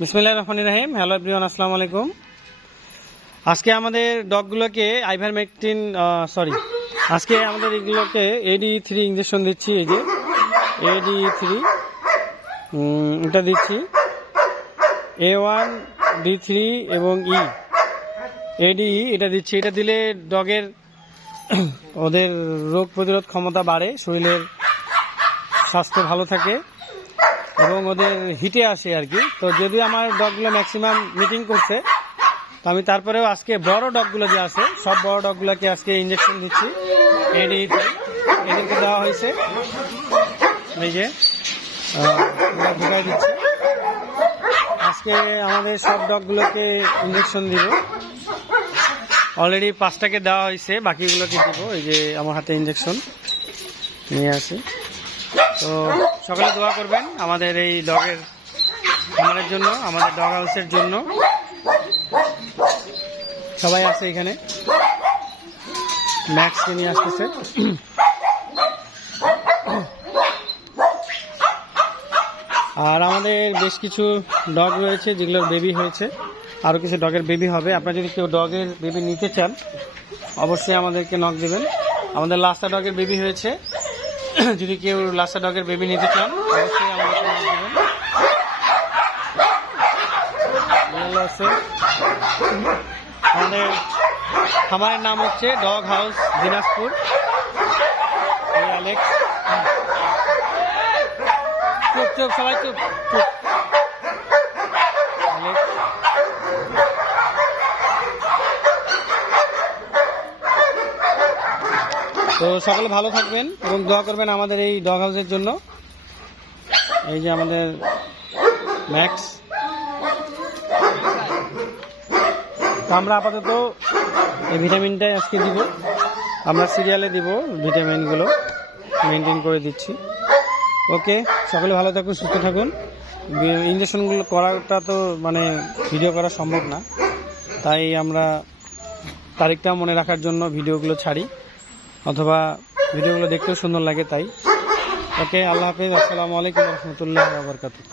বিসমিল্লাহির রহমানির রহিম। Hello everyone, আসসালামু আলাইকুম। আজকে আমাদের ডগগুলোকে আইভারমেকটিন আজকে আমাদের এগুলোকে ADE3 ইঞ্জেকশন দিচ্ছি। এই যে ADE3 এটা দিচ্ছি, A1 D3 এবং ADE এটা দিচ্ছি। এটা দিলে ডগের ওদের রোগ প্রতিরোধ ক্ষমতা বাড়ে, শরীরের স্বাস্থ্য ভালো থাকে এবং ওদের হিটে আসে আর কি। তো যদিও আমার ডগগুলো ম্যাক্সিমাম মিটিং করছে, তো আমি তারপরেও আজকে বড় ডগগুলো যে আছে সব বড় ডগগুলোকে আজকে ইঞ্জেকশন দিচ্ছি। এদেরকে দেওয়া হয়েছে, এই যে ঢুকাই দিচ্ছে। আজকে আমাদের সব ডগগুলোকে ইঞ্জেকশন দিব। অলরেডি 5টাকে দেওয়া হয়েছে, বাকিগুলোকে দিব। এই যে আমার হাতে ইঞ্জেকশন নিয়ে আসি। তো সকালে দোয়া করবেন আমাদের এই ডগের খামারের জন্য, আমাদের ডগ হাউসের জন্য। সবাই আছে এখানে, ম্যাক্সকে নিয়ে আসতেছে। আর আমাদের বেশ কিছু ডগ রয়েছে যেগুলোর বেবি হয়েছে, আরও কিছু ডগের বেবি হবে। আপনারা যদি কেউ ডগের বেবি নিতে চান অবশ্যই আমাদেরকে নক দেবেন। আমাদের লাস্টা ডগের বেবি হয়েছে, যদি কেউ লাস্টা ডগের বেবি নিতে চান অবশ্যই আমাদেরকে নক দেবেন। আমাদের খামারের নাম হচ্ছে ডগ হাউস দিনাজপুর। অ্যালেক্স, চুপ চুপ, সবাই চুপ চুপ। অ্যালেক্স, তো সকলে ভালো থাকবেন এবং দোয়া করবেন আমাদের এই ডগ হাউসের জন্য। এই যে আমাদের ম্যাক্স। তো আমরা আপাতত এই ভিটামিনটাই আজকে দিব, আমরা সিরিয়ালে দিব ভিটামিনগুলো মেনটেন করে দিচ্ছি। ওকে, সকলে ভালো থাকুন, সুস্থ থাকুন। ইঞ্জেকশনগুলো করাটা তো মানে ভিডিও করা সম্ভব না, তাই আমরা তারিখটা মনে রাখার জন্য ভিডিওগুলো ছাড়ি, অথবা ভিডিওগুলো দেখতেও সুন্দর লাগে তাই। ওকে, আল্লাহ হাফেজ, আসসালামু আলাইকুম রহমতুল্লাহ ওয়া বারাকাতুহু।